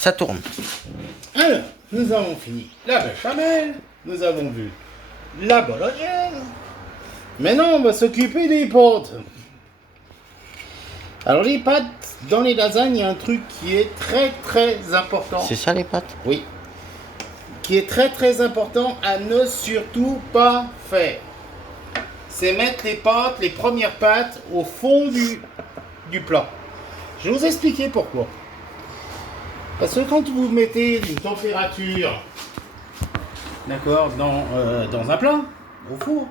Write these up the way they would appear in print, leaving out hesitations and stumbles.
Ça tourne. Alors, nous avons fini la béchamel, nous avons vu la bolognaise. Maintenant, on va s'occuper des pâtes. Alors, les pâtes, dans les lasagnes, il y a un truc qui est très très important. C'est ça les pâtes? Oui. Qui est très très important à ne surtout pas faire. C'est mettre les pâtes, les premières pâtes, au fond du plat. Je vais vous expliquer pourquoi. Parce que quand vous mettez une température, d'accord, dans un plat, au four,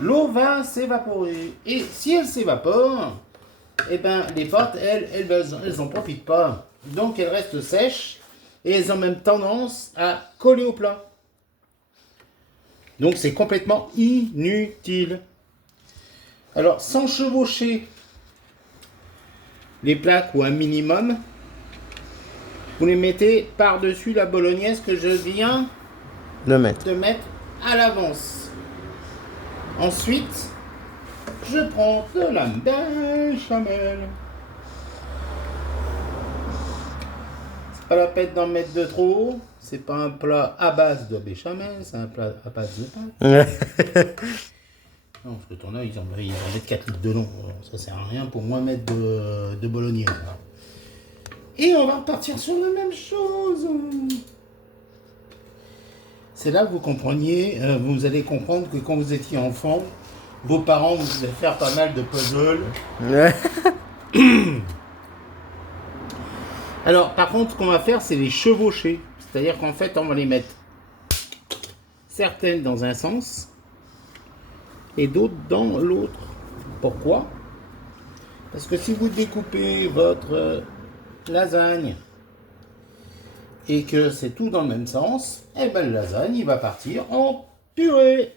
l'eau va s'évaporer. Et si elle s'évapore, eh ben, les pâtes, elles n'en profitent pas. Donc elles restent sèches et elles ont même tendance à coller au plat. Donc c'est complètement inutile. Alors sans chevaucher les plaques ou un minimum, vous les mettez par-dessus la bolognaise que je viens de mettre à l'avance. Ensuite, je prends de la béchamel. C'est pas la peine d'en mettre de trop. C'est pas un plat à base de béchamel, c'est un plat à base de pâte. Non, parce que t'en as, ils en mettent 4 litres de long. Alors, ça sert à rien pour moi mettre de bolognaise. Et on va repartir sur la même chose. C'est là que vous compreniez, vous allez comprendre que quand vous étiez enfant, vos parents vous faisaient faire pas mal de puzzles. Alors, par contre, ce qu'on va faire, c'est les chevaucher. C'est-à-dire qu'en fait, on va les mettre certaines dans un sens et d'autres dans l'autre. Pourquoi? Parce que si vous découpez votre lasagne et que c'est tout dans le même sens, et ben le lasagne il va partir en purée.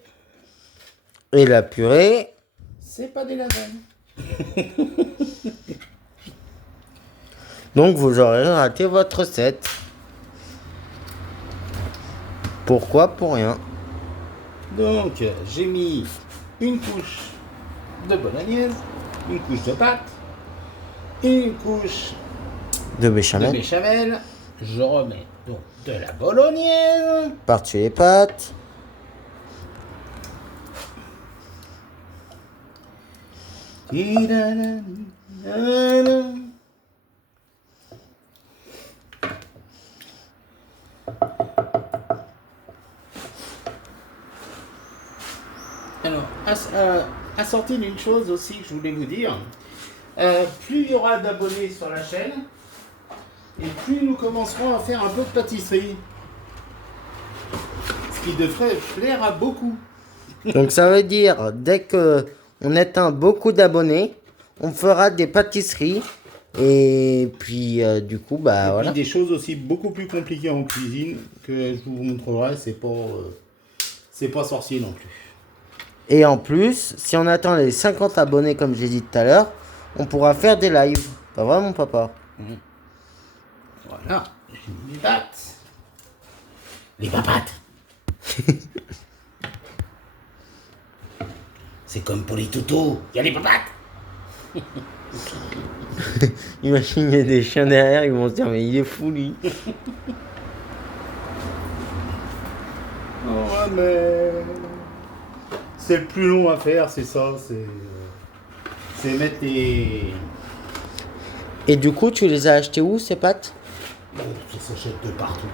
Et la purée, C'est pas des lasagnes. donc vous aurez raté votre recette. Pourquoi? Pour rien. Donc j'ai mis une couche de bolognaise, une couche de pâte, une couche De de béchamel. béchamel. Je remets donc de la bolognaise. Par-dessus les pâtes. Alors, assorti d'une chose aussi que je voulais vous dire, plus il y aura d'abonnés sur la chaîne, et plus nous commencerons à faire un peu de pâtisserie. Ce qui devrait plaire à beaucoup. Donc ça veut dire, dès que on atteint beaucoup d'abonnés, on fera des pâtisseries. Et puis du coup, bah Et voilà. puis des choses aussi beaucoup plus compliquées en cuisine que je vous montrerai, c'est pas sorcier non plus. Et en plus, si on atteint les 50 abonnés, comme j'ai dit tout à l'heure, on pourra faire des lives. Pas vrai, mon papa? Voilà, j'ai mis les pâtes. Les papates. C'est comme pour les toutous, il y a les papates. Imagine, il y a des chiens derrière, ils vont se dire, mais il est fou, lui. Oh, mais c'est le plus long à faire, c'est ça, c'est mettre les... Et du coup, tu les as achetés où, ces pâtes? Ça s'achète de partout.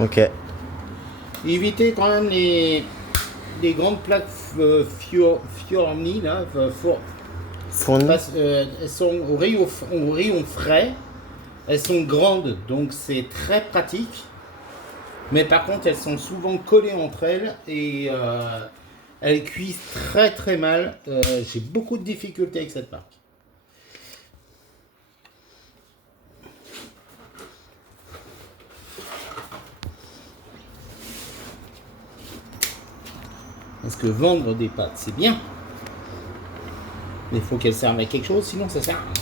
Ok. Évitez quand même les grandes plaques Fiorni, là, Fourni. elles sont au rayon frais, elles sont grandes, donc c'est très pratique. Mais par contre, elles sont souvent collées entre elles et elles cuisent très très mal. J'ai beaucoup de difficultés avec cette marque. Parce que vendre des pâtes, c'est bien. Mais il faut qu'elles servent à quelque chose, sinon ça sert à rien.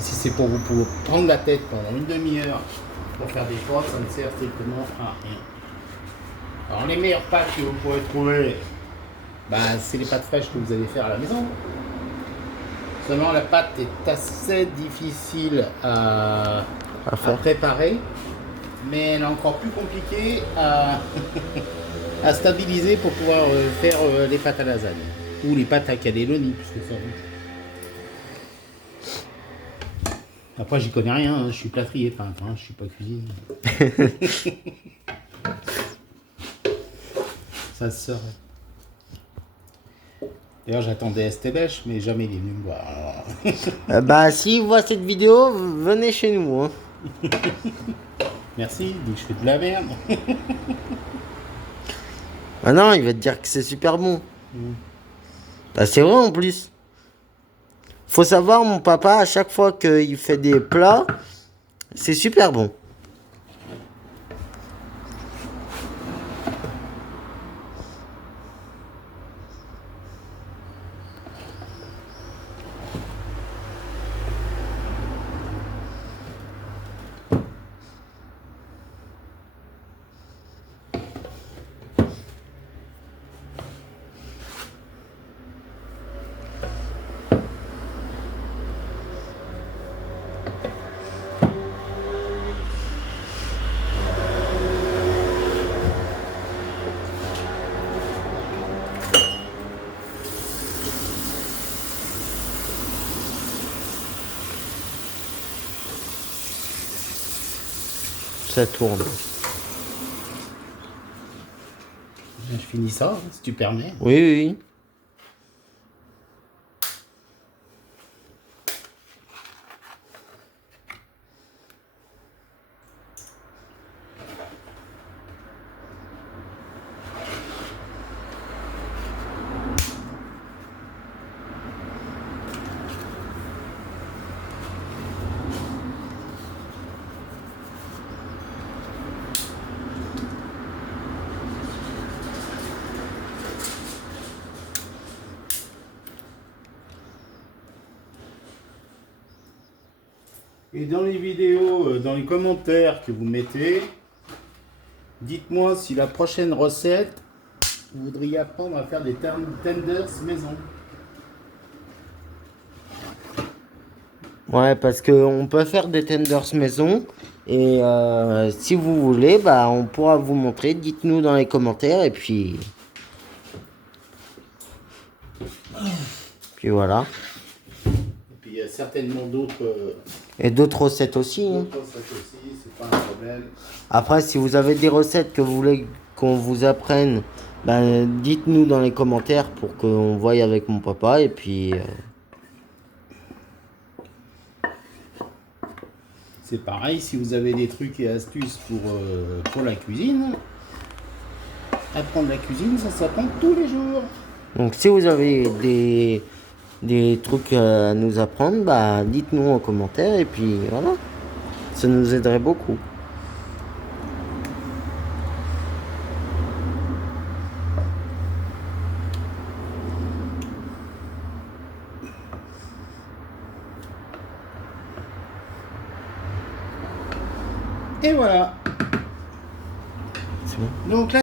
Si c'est pour vous prendre la tête pendant une demi-heure pour faire des pâtes, ça ne sert strictement à rien. Alors les meilleures pâtes que vous pourrez trouver, c'est les pâtes fraîches que vous allez faire à la maison. Seulement la pâte est assez difficile à à faire. préparer, mais elle est encore plus compliquée à, à stabiliser pour pouvoir faire les pâtes à lasagne ou les pâtes à cannelloni, puisque ça. Après, j'y connais rien, hein, je suis plâtrier peintre, hein, je suis pas cuisine. Ça se saurait. D'ailleurs, j'attendais Estébèche, mais jamais il est venu me voir. Alors, Bah, s'il voit cette vidéo, venez chez nous. Hein. merci, donc je fais de la merde. Ah non, il va te dire que c'est super bon. Bah, c'est vrai en plus. Faut savoir, mon papa, à chaque fois qu'il fait des plats, c'est super bon. Ça tourne. Je finis ça, hein, si tu permets. Oui, oui, oui. Et dans les vidéos, dans les commentaires que vous mettez, dites-moi si la prochaine recette, vous voudriez apprendre à faire des tenders maison. Ouais, parce qu'on peut faire des tenders maison. Et si vous voulez, bah, on pourra vous montrer. Dites-nous dans les commentaires. Et puis voilà. Et puis il y a certainement d'autres Et d'autres recettes aussi. Hein. recettes aussi, c'est pas un problème. Après, si vous avez des recettes que vous voulez qu'on vous apprenne, bah, dites-nous dans les commentaires pour qu'on voie avec mon papa. Et puis... C'est pareil, si vous avez des trucs et astuces pour la cuisine, apprendre la cuisine, ça s'apprend tous les jours. Donc si vous avez des trucs à nous apprendre, bah dites-nous en commentaire et puis voilà. Ça nous aiderait beaucoup. Et voilà. C'est bon. Donc là,